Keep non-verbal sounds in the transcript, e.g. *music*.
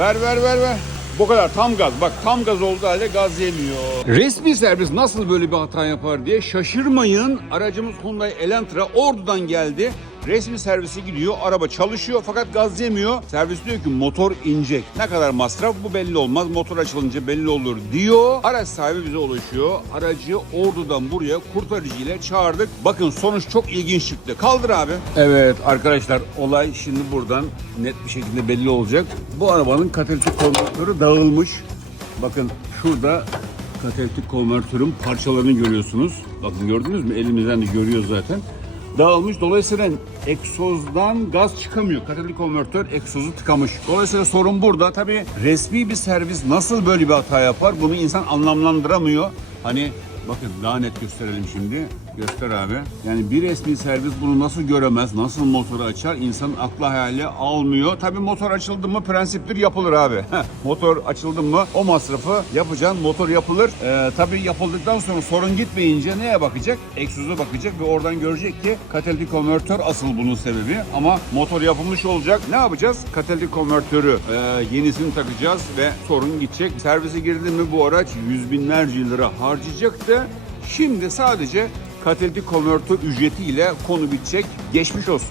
Ver ver ver ver. Bu kadar tam gaz. Bak tam gaz olduğu halde gaz yemiyor. Resmi servis nasıl böyle bir hata yapar diye şaşırmayın. Aracımız Hyundai Elantra Ordu'dan geldi. Resmi servise gidiyor. Araba çalışıyor fakat gaz yemiyor. Servis diyor ki motor inecek. Ne kadar masraf bu belli olmaz. Motor açılınca belli olur diyor. Araç sahibi bize ulaşıyor. Aracı Ordu'dan buraya kurtarıcı ile çağırdık. Bakın sonuç çok ilginç çıktı. Kaldır abi. Evet arkadaşlar olay şimdi buradan net bir şekilde belli olacak. Bu arabanın katalitik konvertörü dağılmış. Bakın şurada katalitik konvertörün parçalarını görüyorsunuz. Bakın gördünüz mü? Elimizden de görüyor zaten. Dağılmış. Dolayısıyla egzozdan gaz çıkamıyor. Katalitik konvertör egzozu tıkamış. Dolayısıyla sorun burada. Tabii resmi bir servis nasıl böyle bir hata yapar? Bunu insan anlamlandıramıyor. Hani bakın daha net gösterelim şimdi. Göster abi. Yani bir resmi servis bunu nasıl göremez, nasıl motoru açar insanın aklı hayali almıyor. Tabii motor açıldı mı prensiptir yapılır abi. *laughs* Motor açıldı mı o masrafı yapacaksın. Motor yapılır. Ee, tabii yapıldıktan sonra sorun gitmeyince neye bakacak? Egzoza bakacak ve oradan görecek ki katalitik konvertör asıl bunun sebebi. Ama motor yapılmış olacak. Ne yapacağız? Katalitik konvertörü e, yenisini takacağız ve sorun gidecek. Servise girdi mi bu araç yüz binlerce lira harcayacaktı. Şimdi sadece katalitik konvertör ücretiyle konu bitecek. Geçmiş olsun.